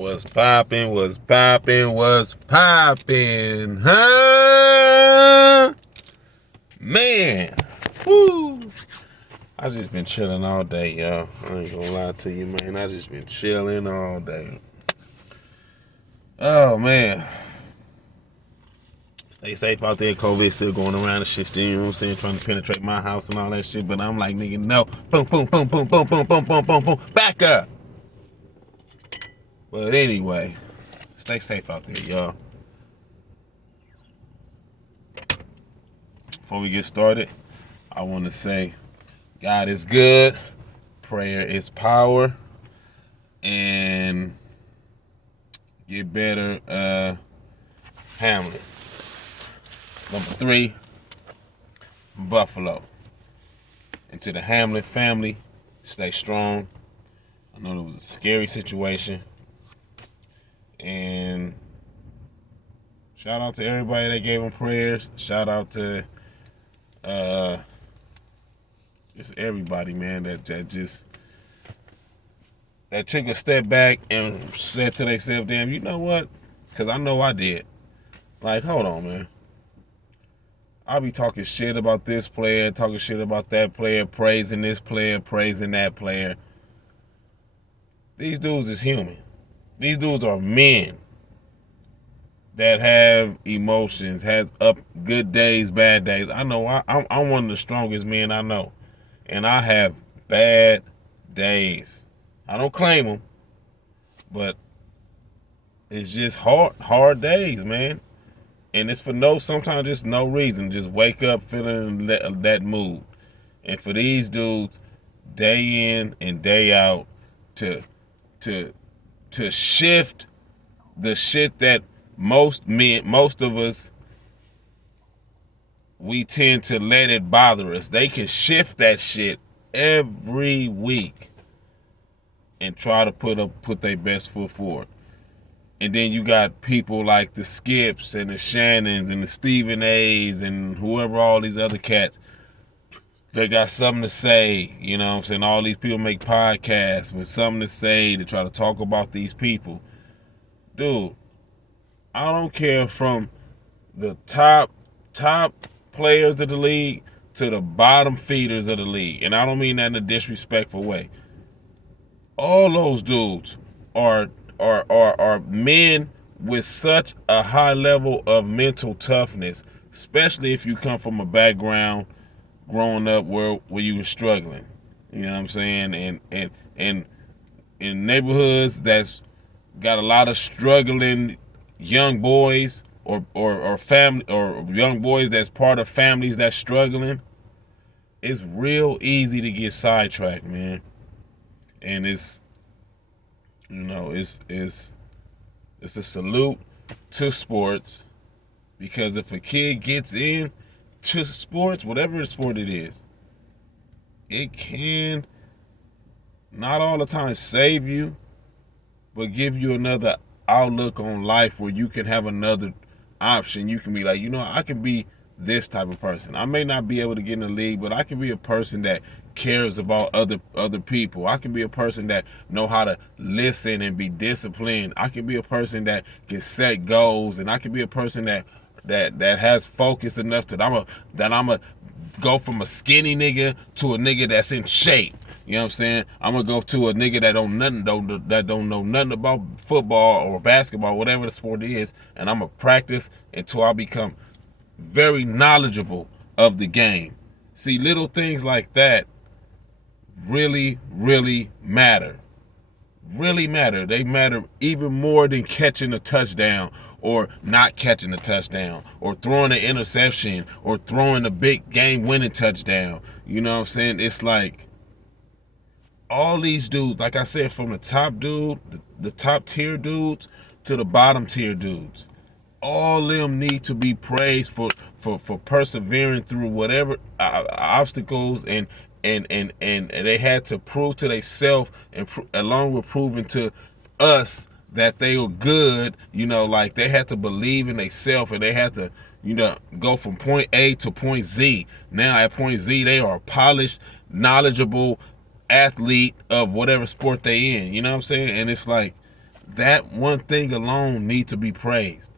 Was popping, huh? Man, woo. I just been chilling all day, y'all. I ain't gonna lie to you, man. I just been chilling all day. Oh, man. Stay safe out there. COVID still going around and shit still, you know what I'm saying? Trying to penetrate my house and all that shit. But I'm like, nigga, no. Boom, boom, boom, boom, boom, boom, boom, boom, boom, boom. Back up. But anyway, stay safe out there, y'all. Before we get started, I want to say God is good, prayer is power, and get better, Hamlet. Number 3, Buffalo. And to the Hamlet family, stay strong. I know it was a scary situation. And shout out to everybody that gave him prayers. Shout out to just everybody, man, that took a step back and said to themselves, damn, you know what? Because I know I did. Like, hold on, man. I'll be talking shit about this player, talking shit about that player, praising this player, praising that player. These dudes is human. These dudes are men that have emotions, has up good days, bad days. I know I'm one of the strongest men I know. And I have bad days. I don't claim them, but it's just hard days, man. And it's for sometimes just no reason. Just wake up feeling that mood. And for these dudes, day in and day out, to shift the shit that most of us, we tend to let it bother us. They can shift that shit every week and try to put their best foot forward. And then you got people like the Skips and the Shannons and the Stephen A's and whoever, all these other cats. They got something to say, you know what I'm saying? All these people make podcasts with something to say to try to talk about these people. Dude, I don't care from the top players of the league to the bottom feeders of the league. And I don't mean that in a disrespectful way. All those dudes are men with such a high level of mental toughness, especially if you come from a background growing up where you were struggling. You know what I'm saying? And in neighborhoods that's got a lot of struggling young boys or family or young boys that's part of families that's struggling, it's real easy to get sidetracked, man. And it's, you know, it's a salute to sports, because if a kid gets in to sports, whatever sport it is, it can not all the time save you, but give you another outlook on life where you can have another option. You can be like, you know, I can be this type of person. I may not be able to get in the league, but I can be a person that cares about other people. I can be a person that know how to listen and be disciplined. I can be a person that can set goals, and I can be a person that has focus enough that I'm a go from a skinny nigga to a nigga that's in shape. You know what I'm saying? I'm gonna go to a nigga that don't know nothing about football or basketball, whatever the sport is, and I'm gonna practice until I become very knowledgeable of the game. See, little things like that really, really matter. Really matter. They matter even more than catching a touchdown or not catching a touchdown or throwing an interception or throwing a big game-winning touchdown. You know what I'm saying? It's like all these dudes, like I said, from the top dude, the top tier dudes to the bottom tier dudes, all them need to be praised for persevering through whatever obstacles and they had to prove to themselves, and along with proving to us that they were good, you know, like they had to believe in themselves, and they had to, you know, go from point A to point Z. Now at point Z, they are a polished, knowledgeable athlete of whatever sport they in. You know what I'm saying? And it's like, that one thing alone needs to be praised.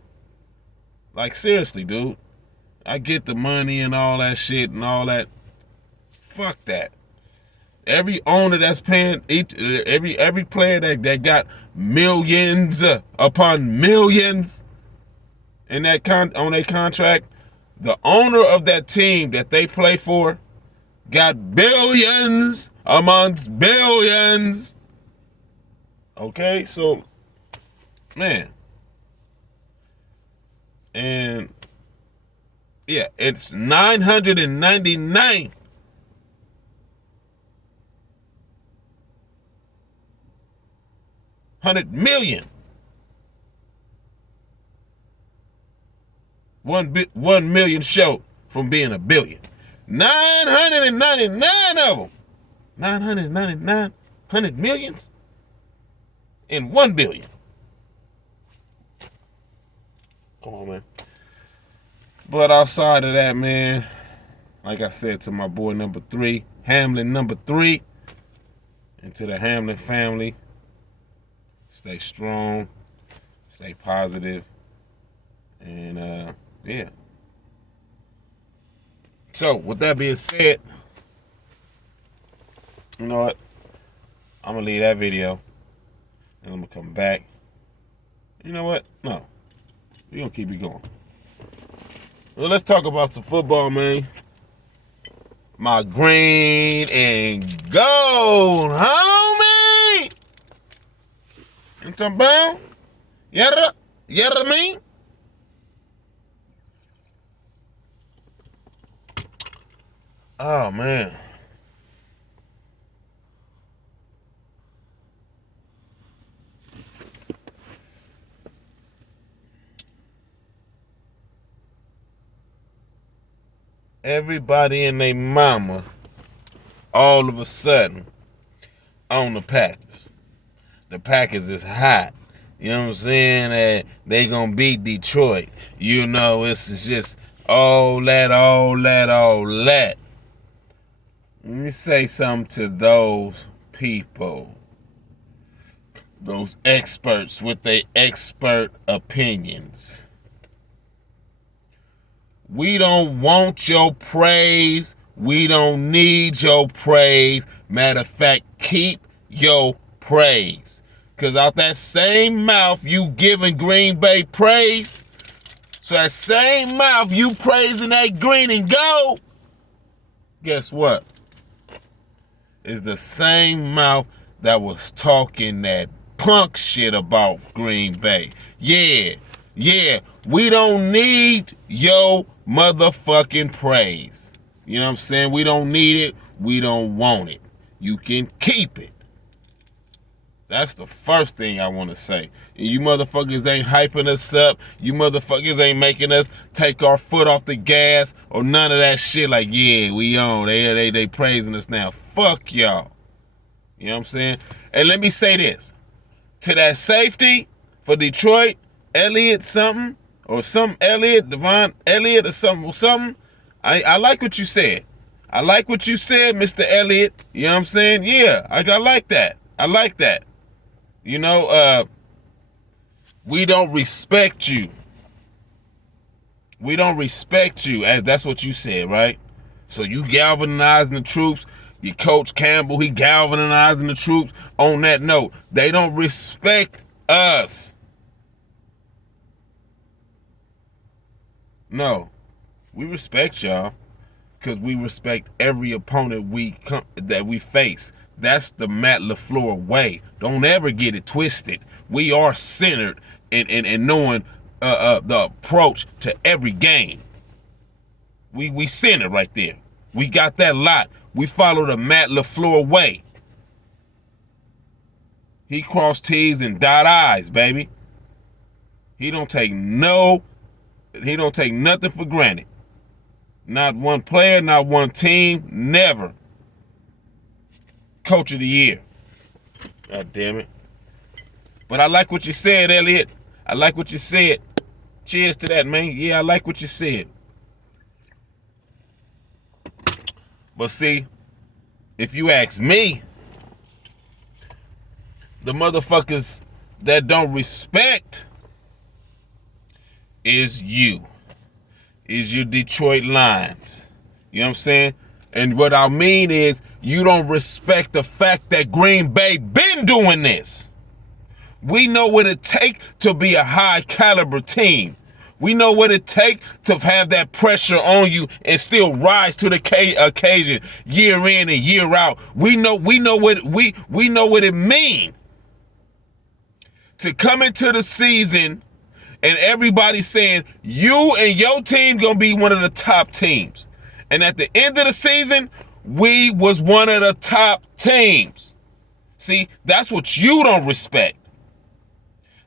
Like, seriously, dude. I get the money and all that shit and all that. Fuck that. Every owner that's paying every player that got millions upon millions in that on their contract, the owner of that team that they play for got billions amongst billions. Okay, so man, and yeah, it's 999 100 million. 1 million short from being a billion. 999 of them. 999 100 millions in 1 billion. Come on, man. But outside of that, man, like I said to my boy number 3, Hamlin number 3, and to the Hamlin family, stay strong, stay positive, and yeah. So with that being said, you know what? I'm gonna leave that video, and I'm gonna come back. You know what? No, we're gonna keep it going. Well, let's talk about some football, man. My green and gold, homie. You talking about? Yeah, me. Oh man. Everybody and their mama all of a sudden on the Packers. The Packers is hot. You know what I'm saying? That they gonna beat Detroit. You know, it's just all that. Let me say something to those people. Those experts with their expert opinions. We don't want your praise. We don't need your praise. Matter of fact, keep your praise. Because out that same mouth you giving Green Bay praise, so that same mouth you praising that green and gold, guess what? Is the same mouth that was talking that punk shit about Green Bay. Yeah, we don't need your motherfucking praise. You know what I'm saying? We don't need it. We don't want it. You can keep it. That's the first thing I want to say. And you motherfuckers ain't hyping us up. You motherfuckers ain't making us take our foot off the gas or none of that shit like, yeah, we on. They praising us now. Fuck y'all. You know what I'm saying? And let me say this. To that safety for Detroit, Elliott something, or some Elliott, Devon Elliott or something. I like what you said. I like what you said, Mr. Elliott. You know what I'm saying? Yeah, I like that. I like that. You know, we don't respect you. We don't respect you, as that's what you said, right? So you galvanizing the troops. Your coach Campbell, he galvanizing the troops on that note. They don't respect us. No, we respect y'all because we respect every opponent that we face. That's the Matt LaFleur way. Don't ever get it twisted. We are centered in knowing the approach to every game. We centered right there. We got that lot. We follow the Matt LaFleur way. He cross T's and dot I's, baby. He don't take nothing for granted. Not one player, not one team, never. Coach of the year. God damn it. But I like what you said, Elliot. I like what you said. Cheers to that, man. Yeah, I like what you said. But see, if you ask me, the motherfuckers that don't respect is you. Is your Detroit Lions. You know what I'm saying? And what I mean is you don't respect the fact that Green Bay been doing this. We know what it takes to be a high caliber team. We know what it takes to have that pressure on you and still rise to the occasion year in and year out. We know what it means to come into the season and everybody saying you and your team gonna be one of the top teams. And at the end of the season, we was one of the top teams. See, that's what you don't respect.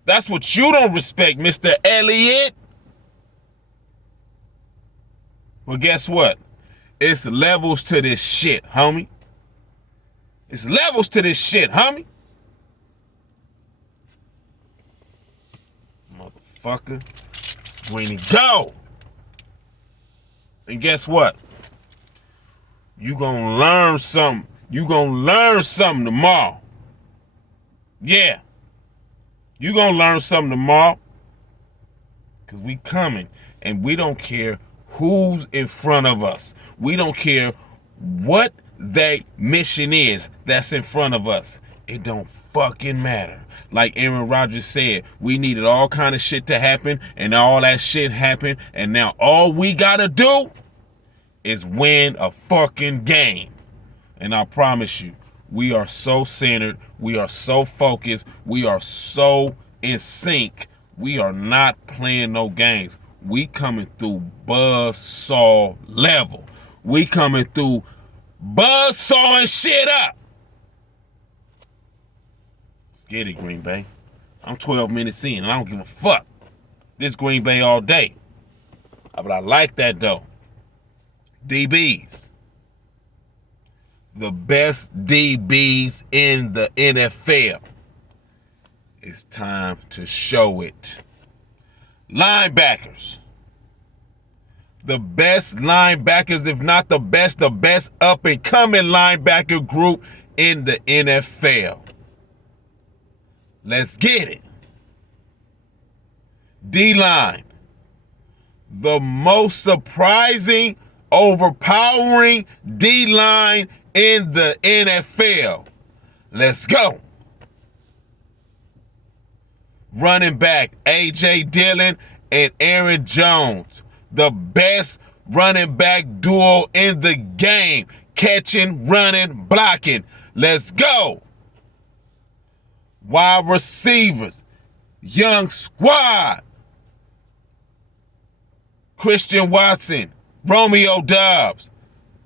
That's what you don't respect, Mr. Elliott. Well, guess what? It's levels to this shit, homie. It's levels to this shit, homie. Motherfucker. Greeny, go. And guess what? You gonna learn something. You gonna learn something tomorrow. Yeah. You gonna learn something tomorrow. Because we coming. And we don't care who's in front of us. We don't care what their mission is that's in front of us. It don't fucking matter. Like Aaron Rodgers said, we needed all kind of shit to happen, and all that shit happened, and now all we gotta do is win a fucking game. And I promise you, we are so centered, we are so focused, we are so in sync. We are not playing no games. We coming through buzzsaw level. We coming through buzzsawing shit up. Let's get it, Green Bay. I'm 12 minutes in and I don't give a fuck. This Green Bay all day. But I like that though. DBs. The best DBs in the NFL. It's time to show it. Linebackers. The best linebackers, if not the best up and coming linebacker group in the NFL. Let's get it. D-line. The most surprising, overpowering D-line in the NFL. Let's go. Running back, A.J. Dillon and Aaron Jones. The best running back duo in the game. Catching, running, blocking. Let's go. Wide receivers. Young squad. Christian Watson. Romeo Doubs.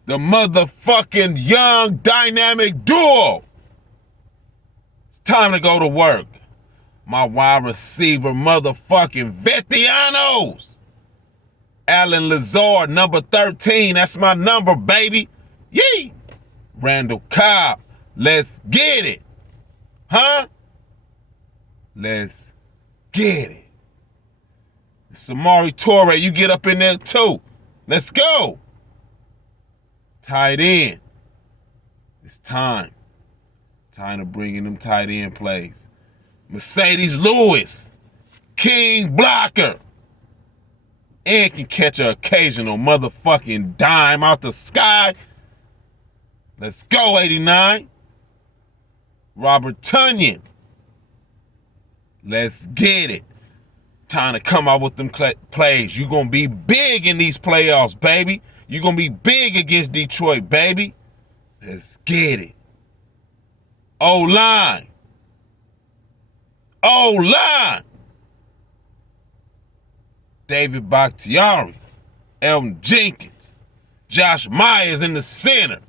The motherfucking young dynamic duo. It's time to go to work. My wide receiver motherfucking Vetianos. Alan Lazard, number 13. That's my number, baby. Yee. Randall Cobb. Let's get it. Huh? Let's get it. Samari Torre, you get up in there too. Let's go. Tight end. It's time. Time to bring in them tight end plays. Mercedes Lewis. King blocker. And can catch an occasional motherfucking dime out the sky. Let's go, 89. Robert Tonyan. Let's get it. Time to come out with them plays. You're going to be big in these playoffs, baby. You're going to be big against Detroit, baby. Let's get it. O-line. O-line. David Bakhtiari. Elton Jenkins. Josh Myers in the center.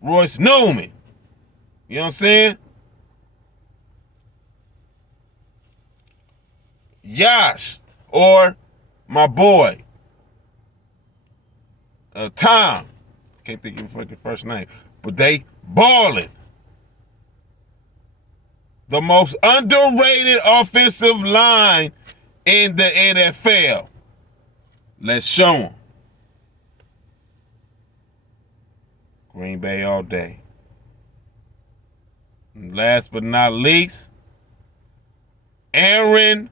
Royce Newman. You know what I'm saying? Yash, or my boy, Tom. Can't think of his fucking first name. But they balling. The most underrated offensive line in the NFL. Let's show them. Green Bay all day. And last but not least, Aaron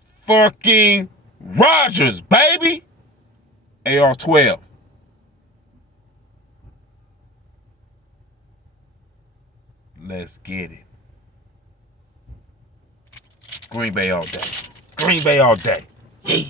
fucking Rodgers, baby. AR-12. Let's get it. Green Bay all day. Green Bay all day. Yeah.